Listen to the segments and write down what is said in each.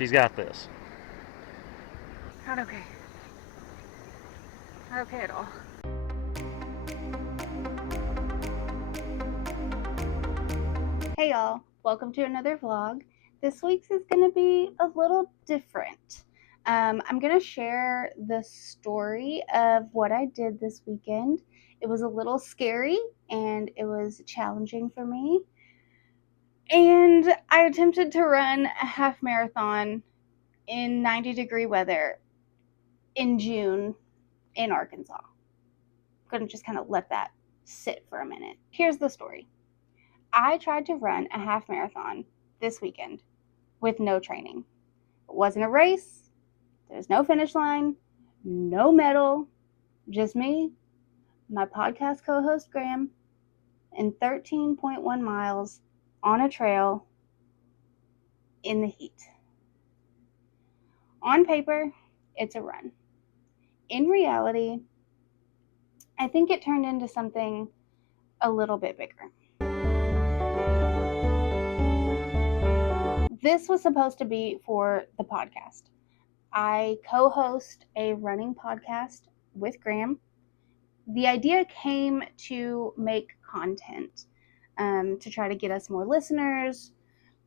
She's got this. Not okay. Not okay at all. Hey y'all, welcome to another vlog. This week's is going to be a little different. I'm going to share the story of what I did this weekend. It was a little scary and it was challenging for me. And I attempted to run a half marathon in 90-degree weather in June in Arkansas. I'm going to just kind of let that sit for a minute. Here's the story. I tried to run a half marathon this weekend with no training. It wasn't a race. There's no finish line, no medal, just me, my podcast co-host Graham, and 13.1 miles on a trail in the heat. On paper, it's a run. In reality, I think it turned into something a little bit bigger. This was supposed to be for the podcast. I co-host a running podcast with Graham. The idea came to make content, to try to get us more listeners,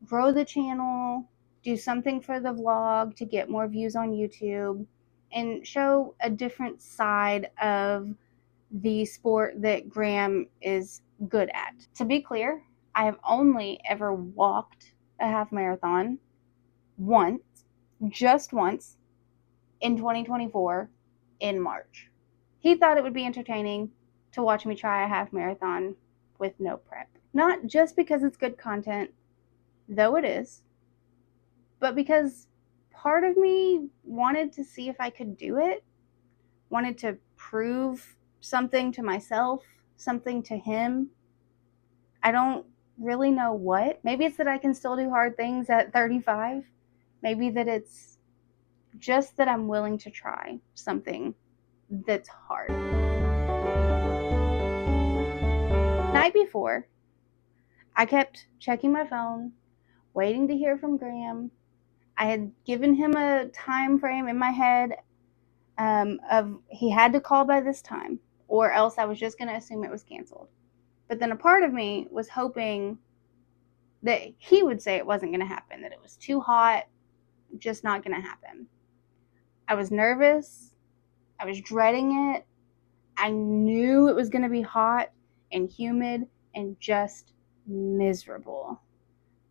grow the channel, do something for the vlog to get more views on YouTube, and show a different side of the sport that Graham is good at. To be clear, I have only ever walked a half marathon once, just once, in 2024 in March. He thought it would be entertaining to watch me try a half marathon with no prep. Not just because it's good content, though it is, but because part of me wanted to see if I could do it, wanted to prove something to myself, something to him. I don't really know what. Maybe it's that I can still do hard things at 35. Maybe that it's just that I'm willing to try something that's hard. The night before, I kept checking my phone, waiting to hear from Graham. I had given him a time frame in my head of he had to call by this time, or else I was just going to assume it was canceled. But then a part of me was hoping that he would say it wasn't going to happen, that it was too hot, just not going to happen. I was nervous. I was dreading it. I knew it was going to be hot and humid and just miserable.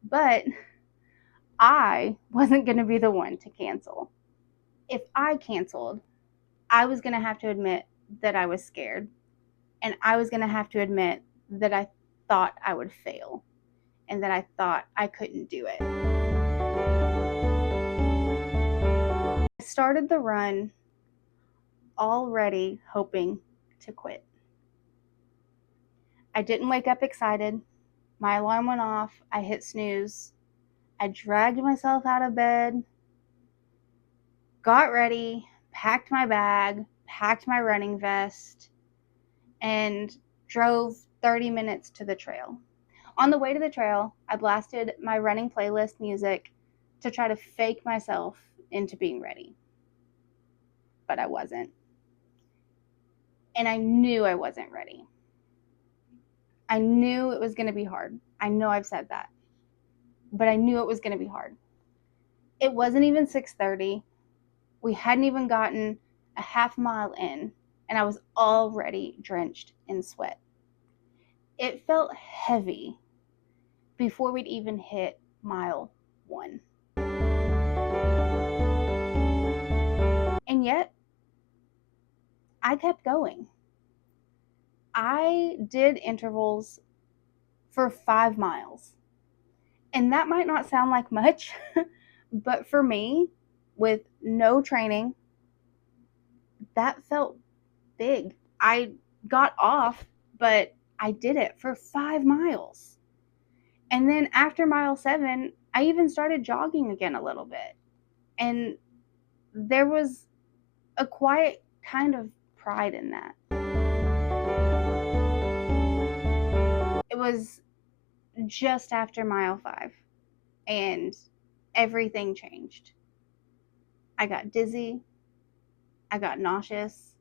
But I wasn't going to be the one to cancel. If I canceled, I was going to have to admit that I was scared. And I was going to have to admit that I thought I would fail and that I thought I couldn't do it. I started the run already hoping to quit. I didn't wake up excited. My alarm went off. I hit snooze. I dragged myself out of bed, got ready, packed my bag, packed my running vest, and drove 30 minutes to the trail. On the way to the trail, I blasted my running playlist music to try to fake myself into being ready. But I wasn't. And I knew I wasn't ready. I knew it was going to be hard. I know I've said that. But I knew it was going to be hard. It wasn't even 6:30. We hadn't even gotten a half mile in, and I was already drenched in sweat. It felt heavy before we'd even hit mile 1. And yet, I kept going. I did intervals for 5 miles. And that might not sound like much, but for me, with no training, that felt big. I got off, but I did it for 5 miles. And then after mile 7, I even started jogging again a little bit. And there was a quiet kind of pride in that. It was just after mile 5, and everything changed. I got dizzy. I got nauseous.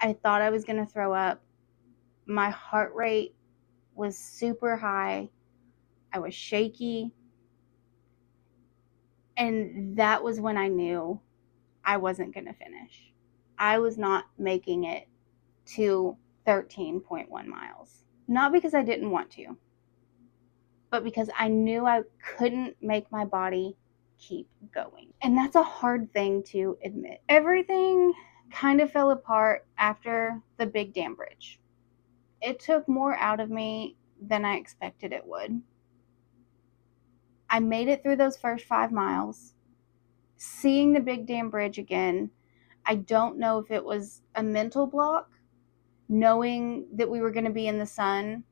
I thought I was going to throw up. My heart rate was super high. I was shaky. And that was when I knew I wasn't going to finish. I was not making it to 13.1 miles. Not because I didn't want to, but because I knew I couldn't make my body keep going. And that's a hard thing to admit. Everything kind of fell apart after the Big Dam Bridge. It took more out of me than I expected it would. I made it through those first 5 miles. Seeing the Big Dam Bridge again, I don't know if it was a mental block, knowing that we were going to be in the sun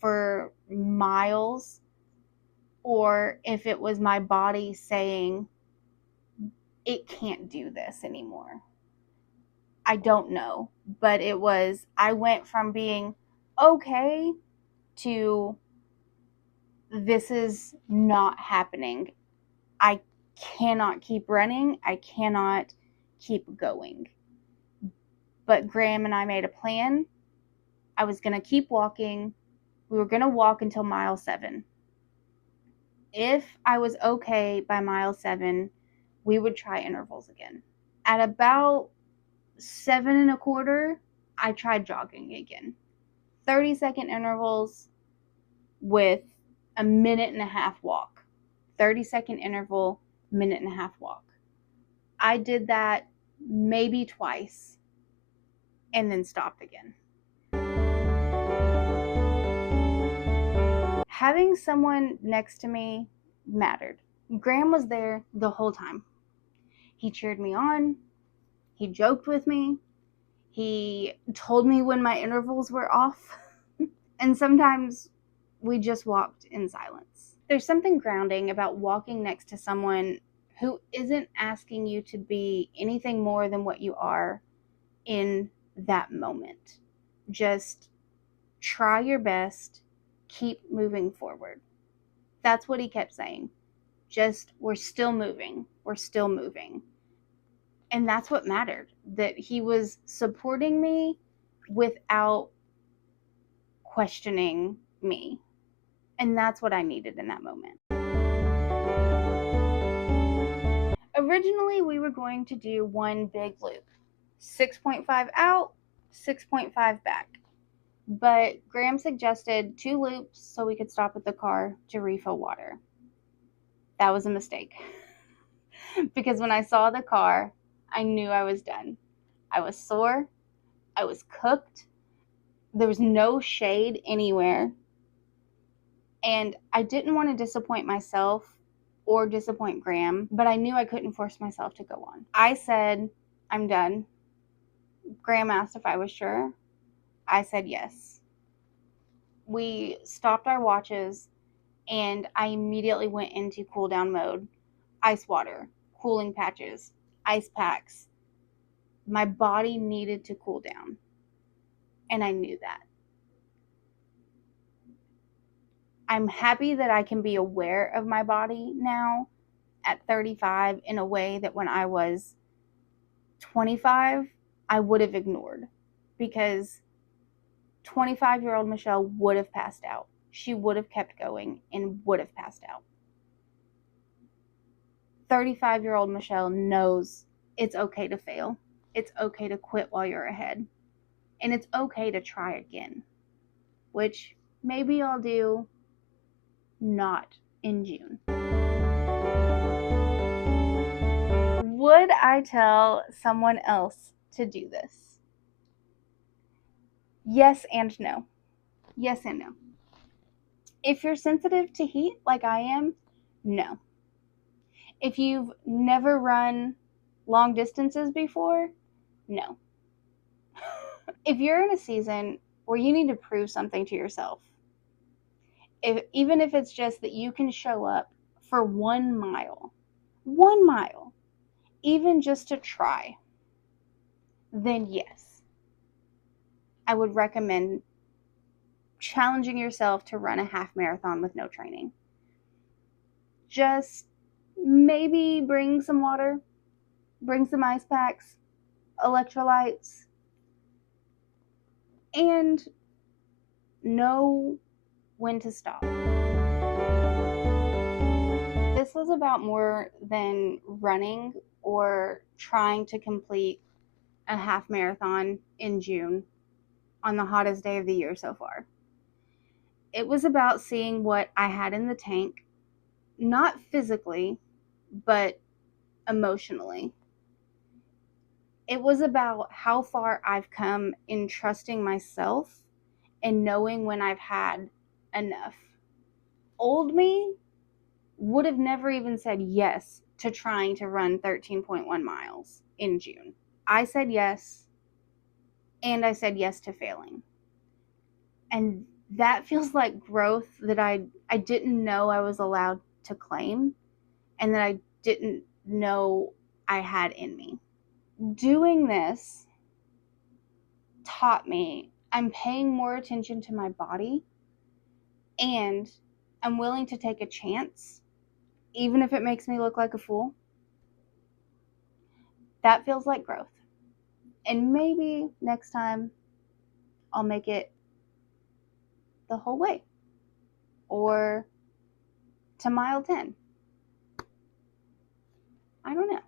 for miles, or if it was my body saying, it can't do this anymore. I don't know, but I went from being okay to this is not happening. I cannot keep running. I cannot keep going. But Graham and I made a plan. I was going to keep walking. We were going to walk until mile 7. If I was okay by mile 7, we would try intervals again. At about 7.25, I tried jogging again. 30-second intervals with a 1.5-minute walk. 30-second interval, 1.5-minute walk. I did that maybe twice and then stopped again. Having someone next to me mattered. Graham was there the whole time. He cheered me on. He joked with me. He told me when my intervals were off. And sometimes we just walked in silence. There's something grounding about walking next to someone who isn't asking you to be anything more than what you are in that moment. Just try your best, keep moving forward. That's what he kept saying. Just, we're still moving. We're still moving. And that's what mattered, that he was supporting me without questioning me. And that's what I needed in that moment. Originally, we were going to do one big loop, 6.5 out, 6.5 back. But Graham suggested 2 loops so we could stop at the car to refill water. That was a mistake. Because when I saw the car, I knew I was done. I was sore. I was cooked. There was no shade anywhere. And I didn't want to disappoint myself or disappoint Graham, but I knew I couldn't force myself to go on. I said, I'm done. Graham asked if I was sure. I said yes. We stopped our watches and I immediately went into cool down mode. Ice water, cooling patches, ice packs. My body needed to cool down. And I knew that. I'm happy that I can be aware of my body now at 35 in a way that when I was 25, I would have ignored, because 25-year-old Michelle would have passed out. She would have kept going and would have passed out. 35-year-old Michelle knows it's okay to fail. It's okay to quit while you're ahead. And it's okay to try again, which maybe I'll do not in June. Would I tell someone else to do this? Yes and no. Yes and no. If you're sensitive to heat like I am, no. If you've never run long distances before, no. If you're in a season where you need to prove something to yourself, even if it's just that you can show up for 1 mile, even just to try, then yes, I would recommend challenging yourself to run a half marathon with no training. Just maybe bring some water, bring some ice packs, electrolytes, and know when to stop. This was about more than running or trying to complete a half marathon in June on the hottest day of the year so far. It was about seeing what I had in the tank, not physically, but emotionally. It was about how far I've come in trusting myself and knowing when I've had enough. Old me would have never even said yes to trying to run 13.1 miles in June. I said yes, and I said yes to failing. And that feels like growth that I didn't know I was allowed to claim and that I didn't know I had in me. Doing this taught me I'm paying more attention to my body, and I'm willing to take a chance, even if it makes me look like a fool. That feels like growth. And maybe next time I'll make it the whole way or to mile 10. I don't know.